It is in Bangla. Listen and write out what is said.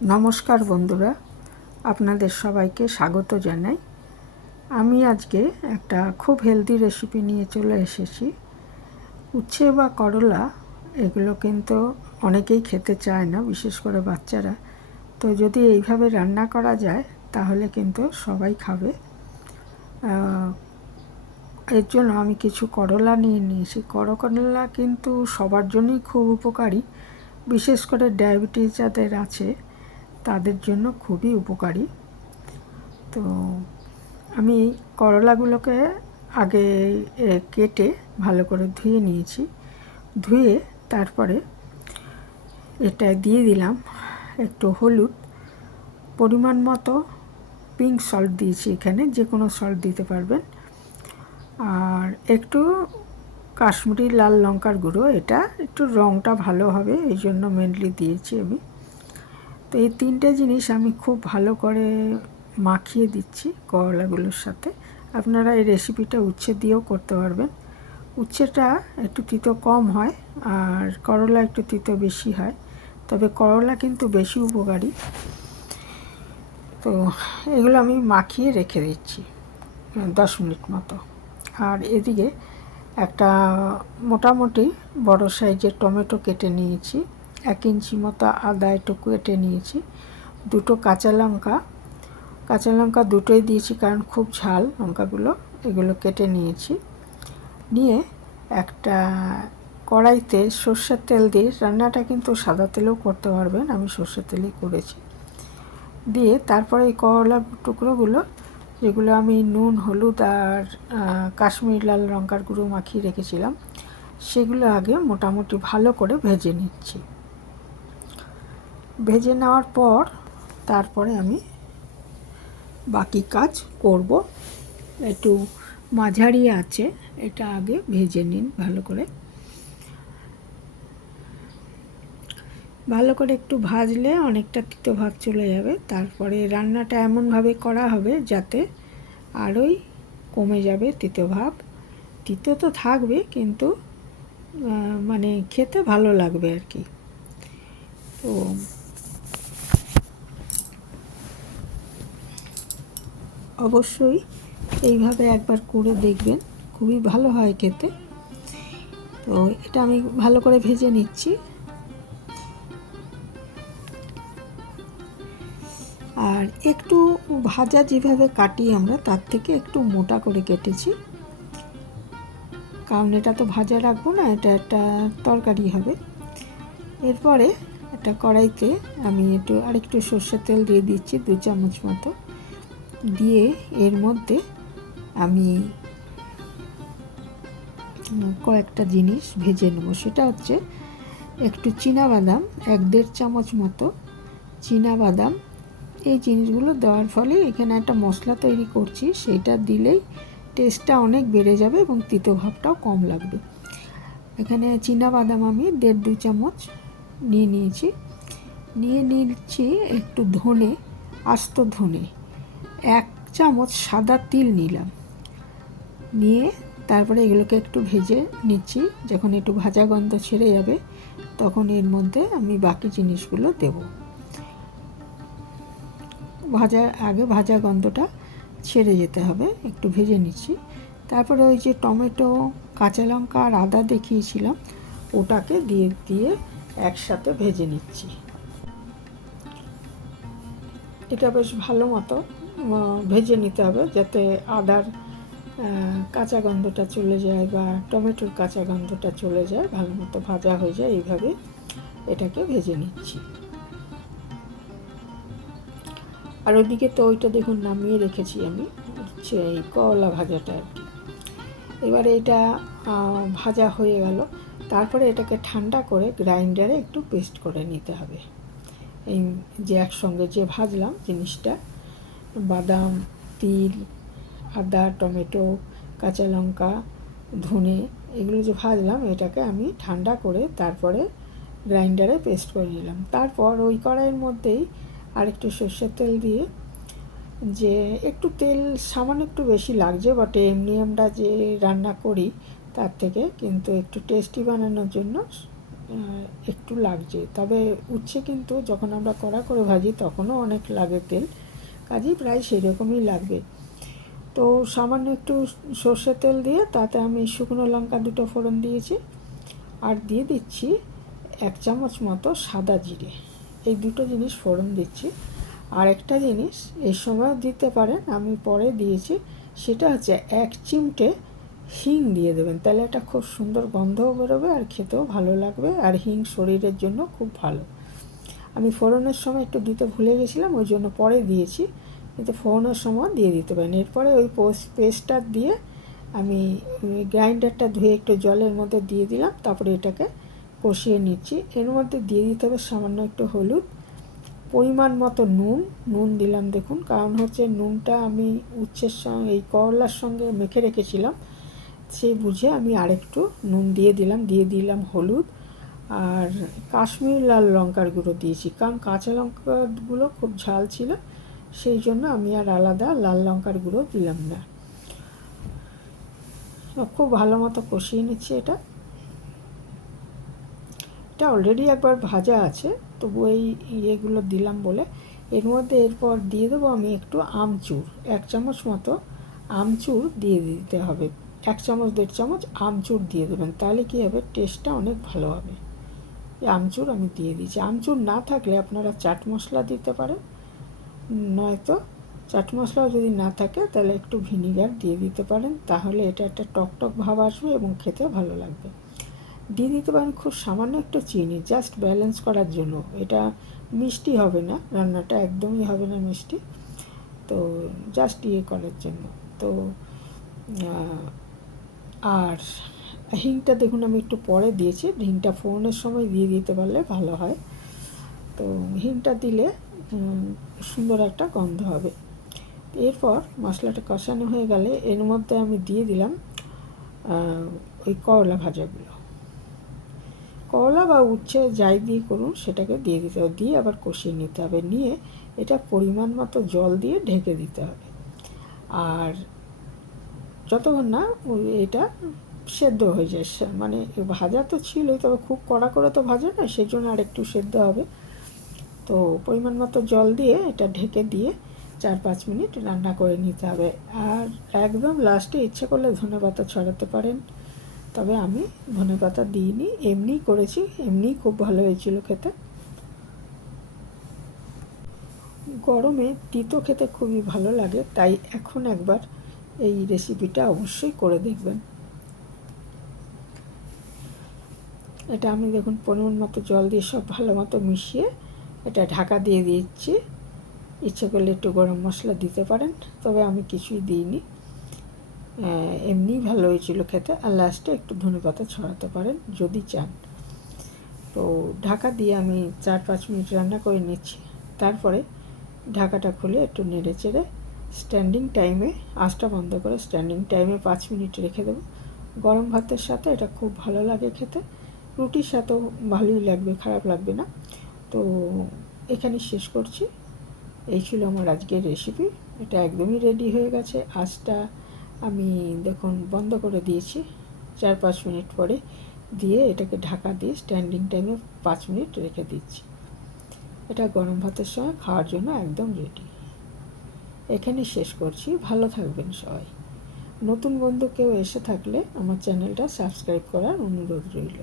নমস্কার বন্ধুরা, আপনাদের সবাইকে স্বাগত জানাই। আমি আজকে একটা খুব হেলদি রেসিপি নিয়ে চলে এসেছি। উচ্ছে বা করলা এগুলো কিন্তু অনেকেই খেতে চায় না, বিশেষ করে বাচ্চারা। তো যদি এইভাবে রান্না করা যায় তাহলে কিন্তু সবাই খাবে। এর জন্য আমি কিছু করলা নিয়ে নিয়েছি। করলা কিন্তু সবার জন্যই খুব উপকারী, বিশেষ করে ডায়াবেটিস যাদের আছে তাদের জন্য খুবই উপকারী। তো আমি করলাগুলোকে আগে কেটে ভালো করে ধুয়ে নিয়েছি। ধুয়ে তারপরে এটা দিয়ে দিলাম একটু হলুদ, পরিমাণ মতো পিঙ্ক সল্ট দিয়েছি, এখানে যে কোনো সল্ট দিতে পারবেন, আর একটু কাশ্মীরি লাল লঙ্কার গুঁড়ো। এটা একটু রঙটা ভালো হবে এই জন্য মেনলি দিয়েছি আমি। তো এই তিনটে জিনিস আমি খুব ভালো করে মাখিয়ে দিচ্ছি করলাগুলোর সাথে। আপনারা এই রেসিপিটা উচ্ছে দিয়েও করতে পারবেন। উচ্ছেটা একটু তিতো কম হয় আর করলা একটু তিতো বেশি হয়, তবে করলা কিন্তু বেশি উপকারী। তো এগুলো আমি মাখিয়ে রেখে দিচ্ছি 10 মিনিট মতো। আর এদিকে একটা মোটামুটি বড় সাইজের টমেটো কেটে নিয়েছি, 1 ইঞ্চি মতো আদা একটু কেটে নিয়েছি, দুটো কাঁচা লঙ্কা দুটোই দিয়েছি কারণ খুব ঝাল লঙ্কাগুলো। এগুলো কেটে নিয়েছি। নিয়ে একটা কড়াইতে সর্ষের তেল দিয়ে, রান্নাটা কিন্তু সাদা তেলেও করতে পারবেন, আমি সর্ষের তেলেই করেছি, দিয়ে তারপরে এই করলার টুকরোগুলো যেগুলো আমি নুন হলুদ আর কাশ্মীরি লাল লঙ্কার গুঁড়ো মাখিয়ে রেখেছিলাম সেগুলো আগে মোটামুটি ভালো করে ভেজে নিচ্ছি। ভেজে নেওয়ার পর তারপরে আমি বাকি কাজ করব। একটু মাঝারি আছে, এটা আগে ভেজে নিন ভালো করে একটু ভাজলে অনেকটা তিতো ভাব চলে যাবে। তারপরে রান্নাটা এমনভাবে করা হবে যাতে আরোই কমে যাবে তিতো ভাব। তিতো তো থাকবে কিন্তু মানে খেতে ভালো লাগবে আর কি। তো অবশ্যই এইভাবে একবার করে দেখবেন, খুবই ভালো হয় খেতে। তো এটা আমি ভালো করে ভেজে নিচ্ছি। আর একটু ভাজা যেভাবে কাটি আমরা তার থেকে একটু মোটা করে কেটেছি, কারণ এটা তো ভাজা রাখবো না, এটা একটা তরকারি হবে। এরপরে একটা কড়াইতে আমি আরেকটু সর্ষের তেল দিয়ে দিচ্ছি 2 চামচ মতো, দিয়ে এর মধ্যে আমি কয়েকটা জিনিস ভেজে নেব। সেটা হচ্ছে একটু চীনাবাদাম, 1-1.5 চামচ মতো চীনাবাদাম। এই জিনিসগুলো দেওয়ার ফলে এখানে একটা মশলা তৈরি করছি, সেটা দিলেই টেস্টটা অনেক বেড়ে যাবে এবং তিতো ভাবটাও কম লাগবে। এখানে চীনাবাদাম আমি 1.5-2 চামচ নিয়ে নিচ্ছি। একটু ধনে, আস্ত ধনে, 1 চামচ সাদা তিল নিলাম, নিয়ে তারপরে এগুলোকে একটু ভেজে নিচ্ছি। যখন একটু ভাজা গন্ধ ছেড়ে যাবে তখন এর মধ্যে আমি বাকি জিনিসগুলো দেব। ভাজা গন্ধটা ছেড়ে যেতে হবে, একটু ভেজে নিচ্ছি। তারপরে ওই যে টমেটো, কাঁচা লঙ্কা আর আদা দেখিয়েছিলাম ওটাকে দিয়ে একসাথে ভেজে নিচ্ছি। এটা বেশ ভালো মতো ভেজে নিতে হবে যাতে আদার কাঁচা গন্ধটা চলে যায় বা টমেটোর কাঁচা গন্ধটা চলে যায়, ভালো মতো ভাজা হয়ে যায়। এইভাবে এটাকে ভেজে নিচ্ছি। আর ওইদিকে তো ওইটা দেখুন নামিয়ে রেখেছি আমি, হচ্ছে এই করলা ভাজাটা আর কি। এবারে এটা ভাজা হয়ে গেল, তারপরে এটাকে ঠান্ডা করে গ্রাইন্ডারে একটু পেস্ট করে নিতে হবে। এই যে একসঙ্গে যে ভাজলাম জিনিসটা, বাদাম, তিল, আদা, টমেটো, কাঁচা লঙ্কা, ধনে, এগুলো যে ভাজলাম এটাকে আমি ঠান্ডা করে তারপরে গ্রাইন্ডারে পেস্ট করে নিলাম। তারপর ওই কড়াইয়ের মধ্যেই আরেকটু সর্ষের তেল দিয়ে, যে একটু তেল সামান্য একটু বেশি লাগছে বটে, এমনি আমরা যে রান্না করি তার থেকে, কিন্তু একটু টেস্টি বানানোর জন্য একটু লাগছে, তবে উচ্ছে কিন্তু যখন আমরা কড়া করে ভাজি তখনও অনেক লাগে তেল, কাজেই প্রায় সেরকমই লাগবে। তো সামান্য একটু সর্ষের তেল দিয়ে তাতে আমি শুকনো লঙ্কা 2টো ফোড়ন দিয়েছি, আর দিয়ে দিচ্ছি 1 চামচ মতো সাদা জিরে। এই 2টো জিনিস ফোড়ন দিচ্ছি। আর একটা জিনিস এই সময় দিতে পারেন, আমি পরে দিয়েছি, সেটা হচ্ছে 1 চিমটে হিং দিয়ে দেবেন, তাহলে একটা খুব সুন্দর গন্ধও বেরোবে আর খেতেও ভালো লাগবে। আর হিং শরীরের জন্য খুব ভালো। আমি ফোড়নের সময় একটু দিতে ভুলে গেছিলাম, ওই জন্য পরে দিয়েছি, কিন্তু ফোড়নের সময় দিয়ে দিতে পারেন। এরপরে ওই পেস্টটা দিয়ে আমি গ্রাইন্ডারটা ধুয়ে একটু জলের মধ্যে দিয়ে দিলাম, তারপরে এটাকে কষিয়ে নিচ্ছি। এর মধ্যে দিয়ে দিতে হবে সামান্য একটু হলুদ, পরিমাণ মতো নুন দিলাম দেখুন, কারণ হচ্ছে নুনটা আমি উচ্ছের সঙ্গে এই করলার সঙ্গে মেখে রেখেছিলাম, সেই বুঝে আমি আরেকটু নুন দিয়ে দিলাম হলুদ, আর কাশ্মীরি লাল লঙ্কার গুঁড়ো দিয়েছি, কারণ কাঁচা লঙ্কাগুলো খুব ঝাল ছিল, সেই জন্য আমি আর আলাদা লাল লঙ্কার গুঁড়ো দিলাম না। খুব ভালো মতো কষিয়ে নিচ্ছি। এটা অলরেডি একবার ভাজা আছে, তবু এই ইয়েগুলো দিলাম বলে। এর মধ্যে এরপর দিয়ে দেবো আমি একটু আমচুর, 1 চামচ মতো আমচুর দিয়ে দিতে হবে। 1 চামচ 1.5 চামচ আমচুর দিয়ে দেবেন, তাহলে কী হবে, টেস্টটা অনেক ভালো হবে। এই আমচুর আমি দিয়ে দিয়েছি। আমচুর না থাকলে আপনারা চাট মশলা দিতে পারেন, নয়তো চাট মশলাও যদি না থাকে তাহলে একটু ভিনিগার দিয়ে দিতে পারেন, তাহলে এটা একটা টকটক ভাব আসবে এবং খেতে ভালো লাগবে। দিয়ে দিতে পারেন খুব সামান্য একটু চিনি, জাস্ট ব্যালেন্স করার জন্য। এটা মিষ্টি হবে না, রান্নাটা একদমই হবে না মিষ্টি, তো জাস্ট ইয়ে করার জন্য। তো আর হিংটা দেখুন আমি একটু পরে দিয়েছি, হিংটা ফোড়নের সময় দিয়ে দিতে পারলে ভালো হয়। তো হিংটা দিলে সুন্দর একটা গন্ধ হবে। এরপর মশলাটা কষানো হয়ে গেলে এর মধ্যে আমি দিয়ে দিলাম ওই করলা ভাজাগুলো। করলা বা উচ্ছে যাই দিয়ে করুন সেটাকে দিয়ে দিতে হবে, দিয়ে আবার কষিয়ে নিতে হবে, নিয়ে এটা পরিমাণ মতো জল দিয়ে ঢেকে দিতে হবে। আর যতক্ষণ না এটা সেদ্ধ হয়ে যায়, মানে ভাজা তো ছিলই, তবে খুব কড়া করে তো ভাজা না, সেই জন্য আর একটু সেদ্ধ হবে। তো পরিমাণ মতো জল দিয়ে এটা ঢেকে দিয়ে 4-5 মিনিট রান্না করে নিতে হবে। আর একদম লাস্টে ইচ্ছে করলে ধনেপাতা ছড়াতে পারেন, তবে আমি ধনেপাতা দিইনি, এমনিই করেছি, এমনিই খুব ভালো হয়েছিল খেতে। গরমে তিতো খেতে খুবই ভালো লাগে, তাই এখন একবার এই রেসিপিটা অবশ্যই করে দেখবেন। এটা আমি দেখুন পরিমাণ মতো জল দিয়ে সব ভালো মতো মিশিয়ে এটা ঢাকা দিয়ে দিচ্ছি। ইচ্ছে করলে একটু গরম মশলা দিতে পারেন, তবে আমি কিছুই দিইনি, এমনিই ভালো হয়েছিল খেতে। আর লাস্টে একটু ধনেপাতা ছড়াতে পারেন যদি চান। তো ঢাকা দিয়ে আমি 4-5 মিনিট রান্না করে নিচ্ছি। তারপরে ঢাকাটা খুলে একটু নেড়ে চেড়ে স্ট্যান্ডিং টাইমে, আঁচটা বন্ধ করে স্ট্যান্ডিং টাইমে 5 মিনিট রেখে দেবো। গরম ভাতের সাথে এটা খুব ভালো লাগে খেতে, রুটির সাথেও ভালোই লাগবে, খারাপ লাগবে না। তো এখানে শেষ করছি। এই ছিল আমার আজকের রেসিপি। এটা একদমই রেডি হয়ে গেছে। আঁচটা আমি দেখুন বন্ধ করে দিয়েছি 4-5 মিনিট পরে, দিয়ে এটাকে ঢাকা দিয়ে স্ট্যান্ডিং টাইমে 5 মিনিট রেখে দিচ্ছি। এটা গরম ভাতের সঙ্গে খাওয়ার জন্য একদম রেডি। এখানে শেষ করছি। ভালো থাকবেন সবাই। নতুন বন্ধু কেউ এসে থাকলে আমার চ্যানেলটা সাবস্ক্রাইব করার অনুরোধ রইল।